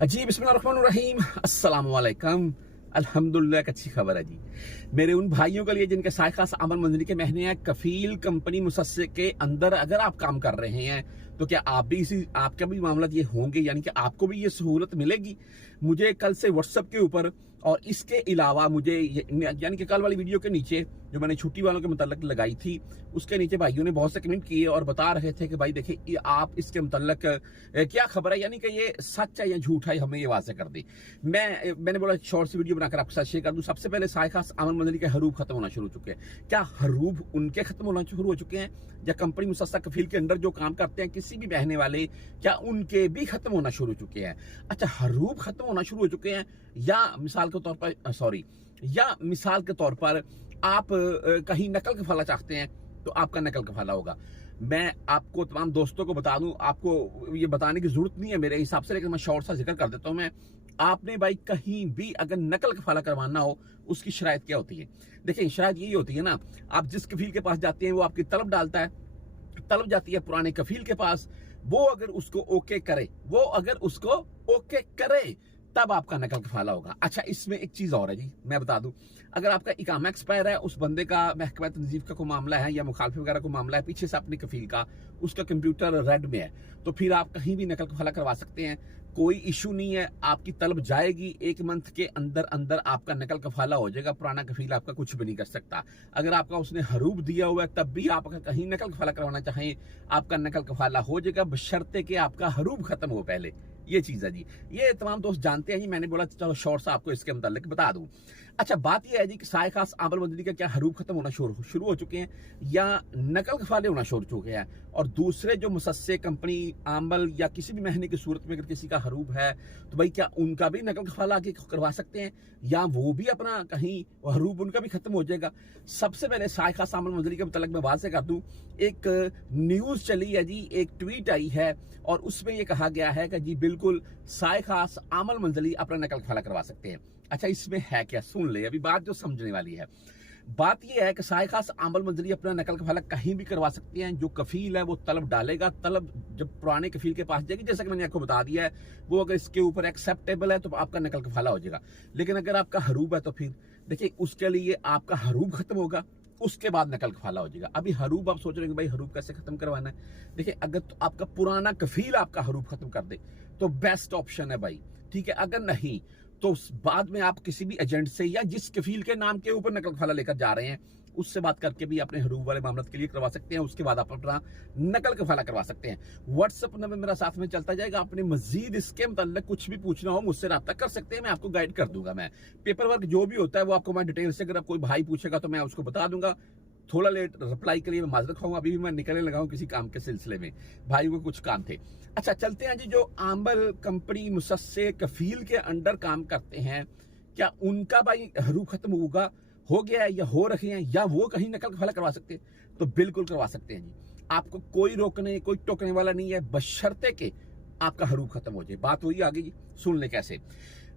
जी बिस्मिल्लाहिर्रहमानिर्रहीम अस्सलाम वालेकुम। अल्हम्दुलिल्लाह, एक अच्छी खबर है जी मेरे उन भाइयों के लिए जिनके साय खास आमद मंजरी के महीने हैं। कफील कंपनी मुसस्से के अंदर अगर आप काम कर रहे हैं तो क्या आप भी आपका भी मामला ये होंगे, यानी कि आपको भी ये सहूलत मिलेगी। मुझे कल से व्हाट्सएप के ऊपर और इसके अलावा मुझे यानी कि कल वाली वीडियो के नीचे जो मैंने छुट्टी वालों के मुतल्लिक लगाई थी उसके नीचे भाइयों ने बहुत से कमेंट किए और बता रहे थे कि भाई देखिए आप इसके मुतल्लिक क्या खबर है, यानी कि ये सच है या झूठ है, हमें ये वाज़ेह कर दी। मैंने बोला शॉर्ट सी वीडियो बनाकर आपके साथ शेयर कर दूं। सबसे पहले साय खास आमद मंजरी के हरूब खत्म होना शुरू हो चुके हैं। क्या हरूब उनके खत्म होना शुरू हो चुके हैं या कंपनी मुसस्सा कफील के अंदर जो काम करते हैं किसी भी बहने वाले, क्या उनके भी खत्म होना शुरू हो चुके हैं? अच्छा, हरूब खत्म होना शुरू हो चुके हैं या मिसाल के तौर पर मिसाल के तौर पर आप कहीं नकल कफाला चाहते हैं तो आपका नकल कफाला होगा। मैं आपको तमाम दोस्तों को बता दूं, आपको ये बताने की जरूरत नहीं है मेरे हिसाब से, लेकिन मैं शॉर्ट सा जिक्र कर देता हूं। मैं आपने भाई कहीं भी अगर नकल कफाला करवाना हो उसकी शराइत क्या होती है? देखिए शराइत यही होती है ना, आप जिस कफील के पास जाते हैं वो आपकी तलब डालता है, तलब जाती है पुराने कफील के पास, वो अगर उसको ओके करे तब आपका नकल कफाला होगा। अच्छा, इसमें एक चीज और है जी, मैं बता दूं, अगर आपका इकामा एक्सपायर है, उस बंदे का महकमा तंजीफ का कोई मामला है या मुखालफी वगैरह को मामला है पीछे से अपने कफील का, उसका कंप्यूटर रेड में है, तो फिर आप कहीं भी नकल कफाला करवा सकते हैं, कोई इशू नहीं है। आपकी तलब जाएगी, 1 मंथ के अंदर अंदर आपका नकल कफाला हो जाएगा। पुराना कफील आपका कुछ भी नहीं कर सकता। अगर आपका उसने हरूब दिया हुआ है तब भी आप अगर कहीं नकल कफाला करवाना चाहें आपका नकल कफाला हो जाएगा, बशर्ते कि आपका हरूब खत्म हो पहले। ये चीज है जी, ये तमाम दोस्त जानते हैं जी, मैंने बोला चलो शॉर्ट सा आपको इसके मुतालिक बता दूं। अच्छा, बात यह है जी कि साय खास आमद मंजरी का क्या हरूब खत्म होना शुरू हो चुके हैं या नकल कफाले होना शुरू हो चुके हैं? और दूसरे जो मुसस्से कंपनी आमल या किसी भी महीने की सूरत में अगर किसी का हरूब है तो भाई क्या उनका भी नकल कफाला आगे करवा सकते हैं या वो भी अपना कहीं हरूब उनका भी खत्म हो जाएगा? सबसे पहले साय खास आमद मंजरी के मुतालिक मैं वाज़ेह कर दूं, एक न्यूज चली है जी, एक ट्वीट आई है और उसमें यह कहा गया है कि जी बिल्कुल साय खास आमल मंजरी अपना नकल कफाला करवा सकते हैं। अच्छा, इसमें है क्या, सुन ले, अभी बात जो समझने वाली है। बात यह है कि साय खास आमल मंजरी अपना नकल कफाला कहीं भी करवा सकते हैं। जो कफील है वो तलब डालेगा, तलब जब पुराने कफील के पास जाएगी, जैसा कि मैंने आपको बता दिया है, वो अगर इसके ऊपर एक्सेप्टेबल है तो आपका नकल कफाला हो जाएगा। लेकिन अगर आपका हरूब है तो फिर देखिए उसके लिए आपका हरूब खत्म होगा, उसके बाद नकल कफाला हो जाएगा। अभी हरूब आप सोच रहे हैं भाई हरूब कैसे खत्म करवाना है? देखिए अगर तो आपका पुराना कफील आपका हरूब खत्म कर दे तो बेस्ट ऑप्शन है भाई, ठीक है। अगर नहीं तो बाद में आप किसी भी एजेंट से या जिस कफील के नाम के ऊपर नकल कफाला लेकर जा रहे हैं उससे बात करके भी अपने हरूब वाले मामले के लिए करवा सकते हैं। उसके बाद आप अपना नकल कफाला करवा सकते हैं। व्हाट्सएप नंबर मेरा साथ में चलता जाएगा, आपने मजीद इसके मतलब कुछ भी पूछना हो मुझसे रब्ता कर सकते हैं, मैं आपको गाइड कर दूंगा। मैं पेपर वर्क जो भी होता है वो आपको मैं डिटेल से, अगर आप कोई भाई पूछेगा तो मैं उसको बता दूंगा। थोड़ा लेट रिप्लाई के लिए मैं माजरत खाऊंगा, अभी भी मैं निकलने लगा हूं किसी काम के सिलसिले में, भाइयों को कुछ काम थे। अच्छा, चलते हैं जी, जो आमल कंपनी मुसस्से कफील के अंडर काम करते हैं क्या उनका भाई हरूब खत्म हो गया है या हो रखे हैं या वो कहीं नकल कफाला करवा सकते हैं? तो बिल्कुल करवा सकते हैं जी, आपको कोई रोकने कोई टोकने वाला नहीं है, बशर्ते के आपका हरूब खत्म हो जाए। बात वही आ गई, सुन ले कैसे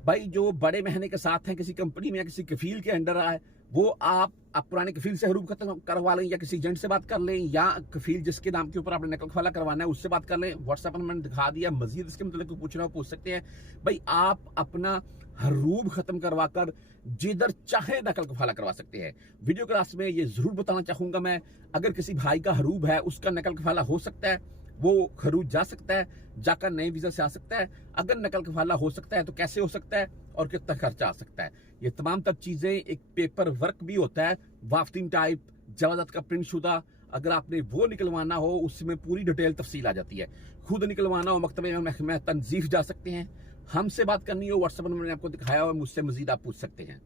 भाई। जो बड़े महीने के साथ हैं किसी कंपनी में या किसी कफील के अंडर आए, वो आप पुराने कफील से हरूब खत्म करवा लें या किसी एजेंट से बात कर लें या कफील जिसके नाम के ऊपर आपने नकल कफाला करवाना है उससे बात कर लें। व्हाट्सएप पर मैंने दिखा दिया, मजीद इसके मतलब को पूछना हो पूछ सकते हैं। भाई आप अपना हरूब खत्म करवा कर जिधर चाहे नकल कफाला करवा सकते हैं। वीडियो क्लास में ये जरूर बताना चाहूंगा मैं, अगर किसी भाई का हरूब है उसका नकल कफाला हो सकता है, वो खरूज जा सकता है, जाकर नए वीजा से आ सकता है। अगर नकल कफाला हो सकता है तो कैसे हो सकता है और कितना खर्चा आ सकता है? ये तमाम तब चीजें, एक पेपर वर्क भी होता है, वाफ्तिंग टाइप, जवाजत का प्रिंट शुदा, अगर आपने वो निकलवाना हो उसमें पूरी डिटेल तफसील आ जाती है। खुद निकलवाना हो मकतबे में तंजीफ जा सकते हैं। हमसे बात करनी हो व्हाट्सएप नंबर मैंने आपको दिखाया और मुझसे मजीद आप पूछ सकते हैं।